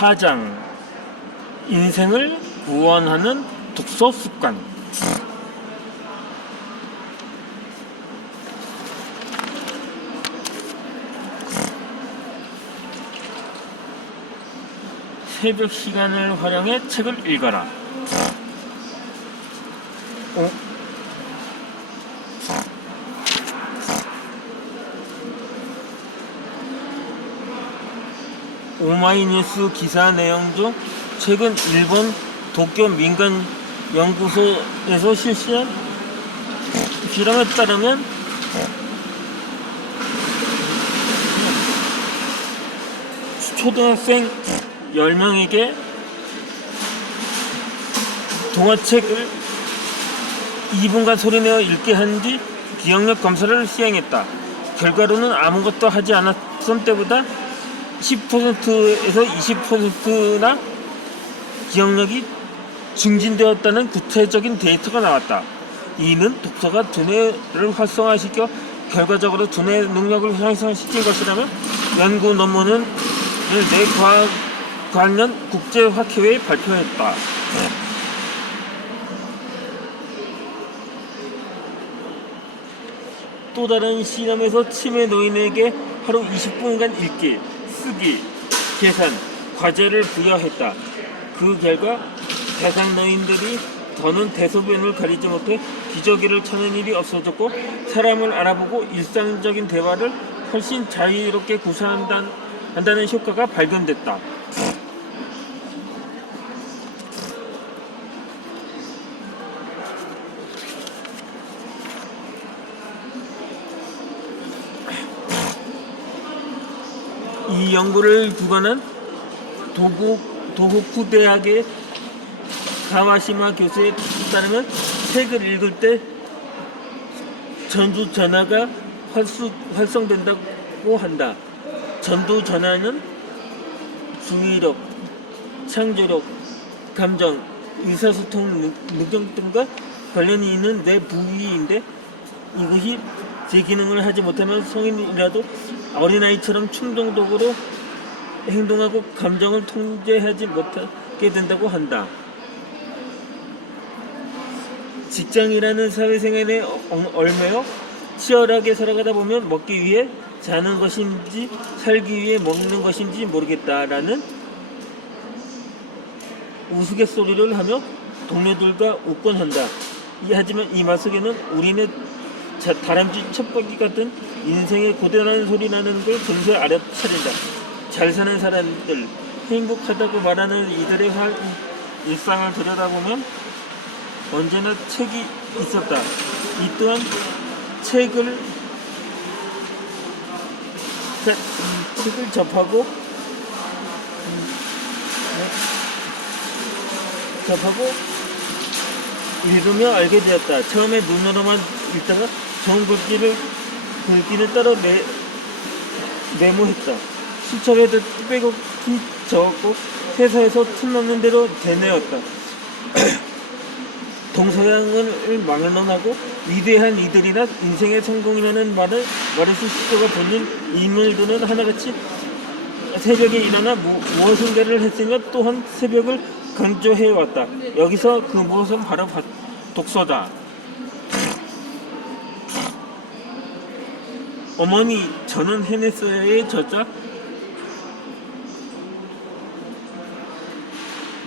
4장 인생을 구원하는 독서 습관. 새벽 시간을 활용해 책을 읽어라. 오마이뉴스 기사 내용 중 최근 일본 도쿄 민간 연구소에서 실시한 실험에 따르면 초등학생 10명에게 동화책을 2분간 소리내어 읽게 한 뒤 기억력 검사를 시행했다. 결과로는 아무것도 하지 않았던 때보다 10%에서 20%나 기억력이 증진되었다는 구체적인 데이터가 나왔다. 이는 독서가 두뇌를 활성화시켜 결과적으로 두뇌 능력을 향상시킨 것이라며 연구 논문은 뇌과학관련 국제학회에 발표했다. 또 다른 실험에서 치매 노인에게 하루 20분간 읽기, 쓰기, 계산, 과제를 부여했다. 그 결과 대상 노인들이 더는 대소변을 가리지 못해 기저귀를 찾는 일이 없어졌고 사람을 알아보고 일상적인 대화를 훨씬 자유롭게 구사한다는 효과가 발견됐다. 이 연구를 주관한 도호쿠 대학의 가와시마 교수에 따르면 책을 읽을 때 전두 전하가 활성된다고 한다. 전두 전하는 주의력, 창조력, 감정, 의사소통 능력 등과 관련이 있는 뇌 부위인데 이것이 제 기능을 하지 못하면 성인이라도 어린아이처럼 충동적으로 행동하고 감정을 통제하지 못하게 된다고 한다. 직장이라는 사회생활에 얽매여 치열하게 살아가다 보면 먹기 위해 자는 것인지 살기 위해 먹는 것인지 모르겠다라는 우스갯소리를 하며 동료들과 웃곤 한다. 하지만 이 말 속에는 우리네 다람쥐 첩보기 같은 인생의 고단한 소리 나는 걸 금세 알아차린다. 잘 사는 사람들, 행복하다고 말하는 이들의 일상을 들여다보면 언제나 책이 있었다. 이 또한 책을 접하고 읽으며 알게 되었다. 처음에 눈으로만 읽다가 좋은 글귀를 따로 메모했다. 수첩에도 빼고 적었고 회사에서 틈없는 대로 되뇌었다. 동서양을 막론하고 위대한 이들이나 인생의 성공이라는 말을 말했을 수가 붙는 인물들은 하나같이 새벽에 일어나 무엇인가를 했으며 또한 새벽을 강조해왔다. 여기서 그 무엇은 바로 독서다. 어머니, 저는 해냈어요의 저자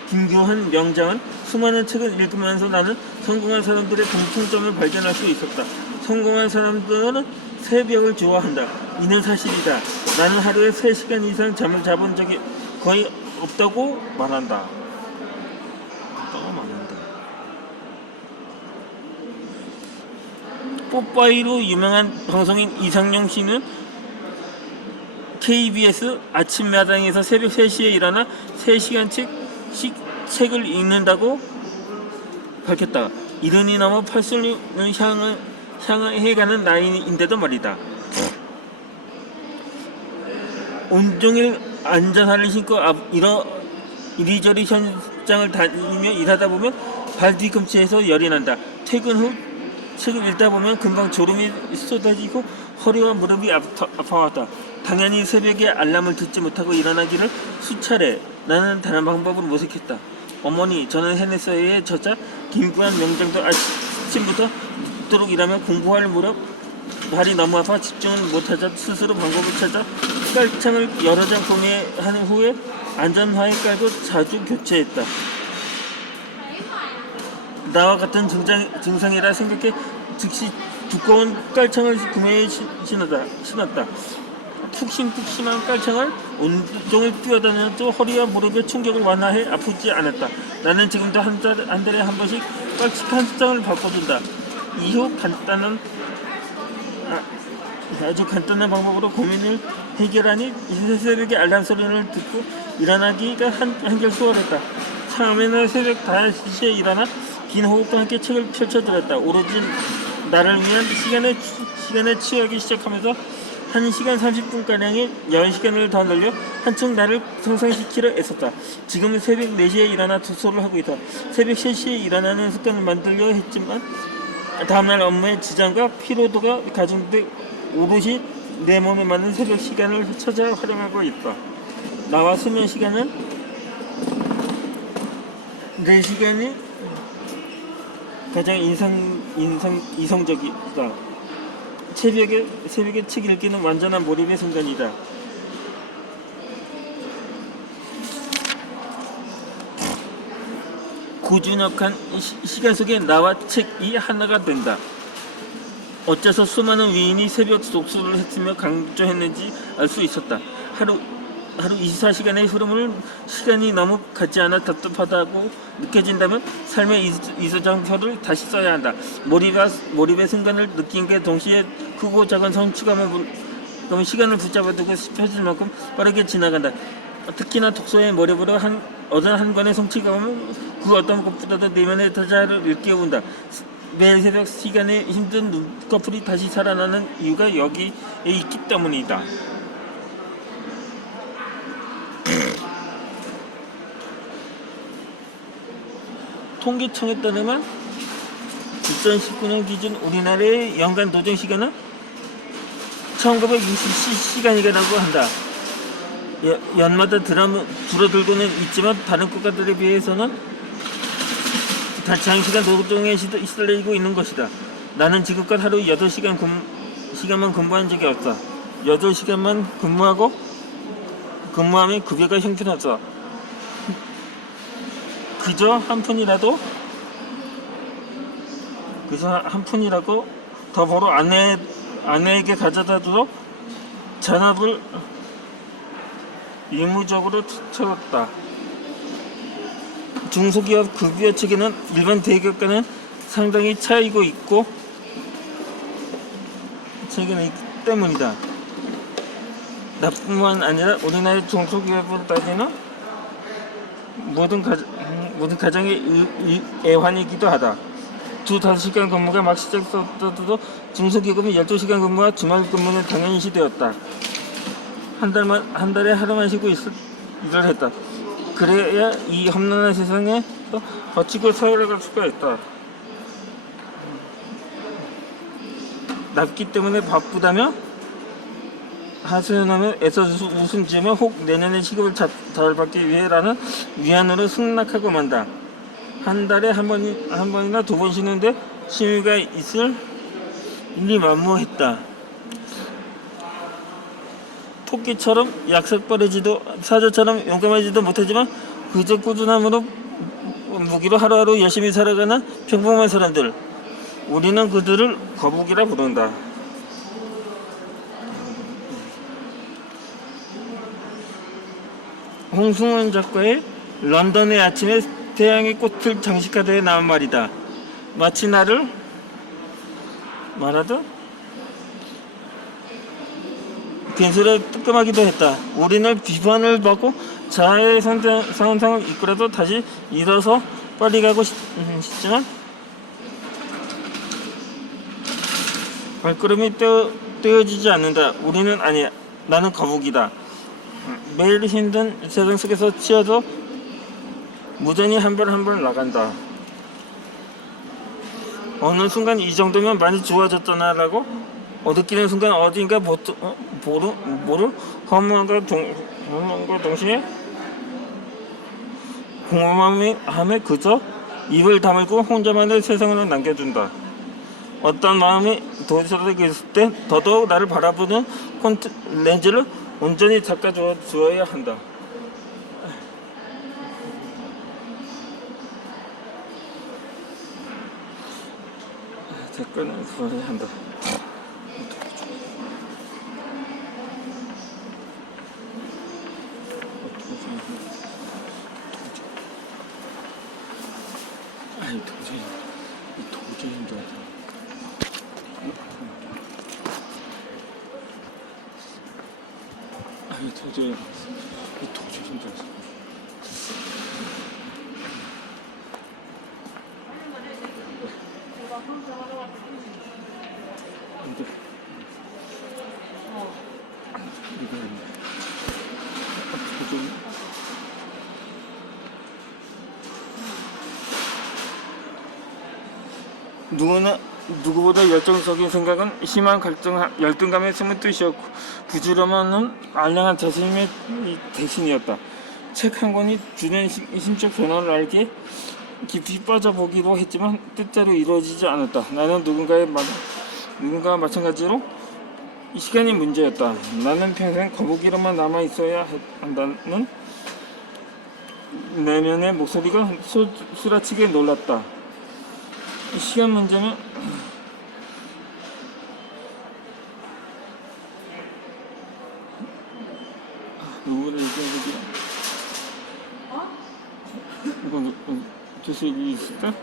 김규환 명장은 수많은 책을 읽으면서 나는 성공한 사람들의 공통점을 발견할 수 있었다. 성공한 사람들은 새벽을 좋아한다. 이는 사실이다. 나는 하루에 3시간 이상 잠을 자본 적이 거의 없다고 말한다. 뽀빠이로 유명한 방송인 이상용 씨는 KBS 아침마당에서 새벽 3시에 일어나 3시간씩 책을 읽는다고 밝혔다. 이른이 넘어 80을 향해 가는 나이인데도 말이다. 온종일 안전화를 신고 이리저리 현장을 다니며 일하다 보면 발 뒤꿈치에서 열이 난다. 퇴근 후 책을 읽다 보면 금방 졸음이 쏟아지고 허리와 무릎이 아파왔다. 당연히 새벽에 알람을 듣지 못하고 일어나기를 수차례 나는 다른 방법을 모색했다. 어머니, 저는 해냈어요의 저자 김구한 명장도 아침부터 늦도록 일하며 공부할 무렵 발이 너무 아파 집중을 못하자 스스로 방법을 찾아 깔창을 여러 장 구매한 후에 안전화에 깔고 자주 교체했다. 나와 같은 증상이라 생각해 즉시 두꺼운 깔창을 구매해 신었다. 푹신푹신한 깔창을 온종일 뛰어다녀도 허리와 무릎의 충격을 완화해 아프지 않았다. 나는 지금도 한 달에 한 번씩 깔창 한 장을 바꿔준다. 이후 아주 간단한 방법으로 고민을 해결하니 새벽에 알람 소리를 듣고 일어나기가 한결 수월했다. 처음에는 새벽 5시에 일어나 긴 호흡과 함께 책을 펼쳐들었다. 오로지 나를 위한 시간에 취하기 시작하면서 1시간 30분가량의 10시간을 더 늘려 한층 나를 성장시키려 애썼다. 지금은 새벽 4시에 일어나 독서를 하고 있다. 새벽 3시에 일어나는 습관을 만들려 했지만 다음날 업무의 지장과 피로도가 가중돼 오롯이 내 몸에 맞는 새벽 시간을 찾아 활용하고 있다. 나와 수면 시간은 4시간이 가장 이성적이다. 새벽에 책 읽기는 완전한 몰입의 순간이다. 고즈넉한 시간 속에 나와 책이 하나가 된다. 어째서 수많은 위인이 새벽 독서를 했으며 강조했는지 알 수 있었다. 하루 24시간의 흐름을 시간이 너무 같지 않아 답답하다고 느껴진다면 삶의 이소장표를 다시 써야 한다. 몰입의 순간을 느낀 게 동시에 크고 작은 성취감은 시간을 붙잡아두고 싶어질 만큼 빠르게 지나간다. 특히나 독서의 몰입으로 얻은 한 권의 성취감은 그 어떤 것보다도 내면의 다자를 일깨운다. 매일 새벽 시간에 힘든 눈꺼풀이 다시 살아나는 이유가 여기에 있기 때문이다. 통계청에 따르면 2019년 기준 우리나라의 연간 노동 시간은 1960시간이라고 한다. 연마다 줄어들고는 있지만 다른 국가들에 비해서는 장시간 노동에 시달리고 있는 것이다. 나는 지금껏 하루 8시간만 근무한 적이 없다. 8시간만 근무하면 급여가 형편없어. 그저 한 푼이라도 더 벌어 아내에게 가져다주어 잔압을 의무적으로 쳐줬다. 중소기업 급여 체계는 일반 대기업과는 상당히 차이고 있고 있기 때문이다. 나뿐만 아니라 우리나라의 중소기업을 따지는 모든 가정의 애환이기도 하다. 5시간 근무가 막 시작되어도 중소기업은 12시간 근무와 주말 근무는 당연히 시되었다. 한 달에 하루만 쉬고 일을 했다. 그래야 이 험난한 세상에 버티고 살아갈 수가 있다. 낫기 때문에 바쁘다며 하소연하며 애써 웃음 지으며 혹 내년에 시급을 잘 받기 위해라는 위안으로 승낙하고 만다. 한 달에 한 번이나 2번 쉬는데 취미가 있을 일이 만무했다. 토끼처럼 약삭빠르지도 사자처럼 용감하지도 못하지만 그저 꾸준함으로 무기로 하루하루 열심히 살아가는 평범한 사람들, 우리는 그들을 거북이라 부른다. 홍승원 작가의 런던의 아침에 태양의 꽃을 장식하다에 나온 말이다. 마치 나를 말하듯 빈술에 뜨끔하기도 했다. 우리는 비판을 받고 자아의 상상을 이끌어도 다시 일어서 빨리 가고 싶지만 발걸음이 떼어지지 않는다. 우리는 아니야. 나는 거북이다. 매일 힘든 세상 속에서 치어도 무전히 한 발 한 발 나간다. 어느 순간 이 정도면 많이 좋아졌잖아라고 느끼는 순간 어딘가 모를 허무함과 동시에 공허함에 그저 입을 다물고 혼자만의 세상으로 남겨둔다. 어떤 마음이 도시락에 있을 때 더더욱 나를 바라보는 렌즈를 온전히 닦아주어야 한다. 닦아주어야 한다. 아니 도저히 힘들어. 아니 도저히 힘들어. 근데 누구보다 열정적인 생각은 심한 열등감의 숨은 뜻이었고 부지런함은 알량한 자신의 대신이었다. 책 한 권이 주는 심적 변화를 알게 깊이 빠져보기도 했지만 뜻대로 이루어지지 않았다. 나는 누군가와 마찬가지로 이 시간이 문제였다. 나는 평생 거북이로만 남아있어야 한다는 내면의 목소리가 수라치게 놀랐다. 이 시간 문제는 누구를 얘기하기 이건 뜻이 있을 때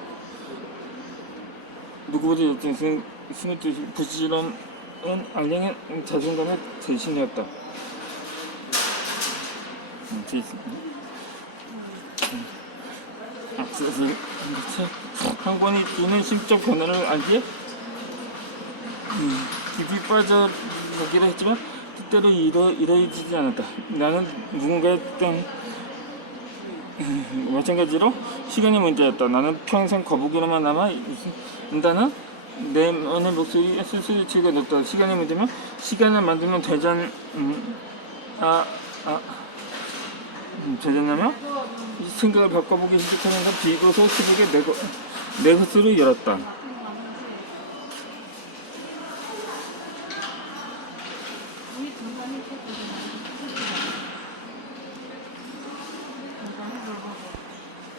누구보다 열정적인 승의 뜻이 부지런한 알량의 자존감의 대신이었다. 앞서서 한 권이 주는 심적 변화를 알기에 깊이 빠져보기로 했지만 뜻대로 이루어지지 않았다. 나는 누군가의 마찬가지로 시간이 문제였다. 나는 평생 거북이로만 남아있다는 내 안의 목소리에 스스로 치고 넣었다. 시간이 문제면 시간을 만들면 되잖냐며 생각을 바꿔보기 시작하는 건 비로소 새벽에 내 것으로 열었다.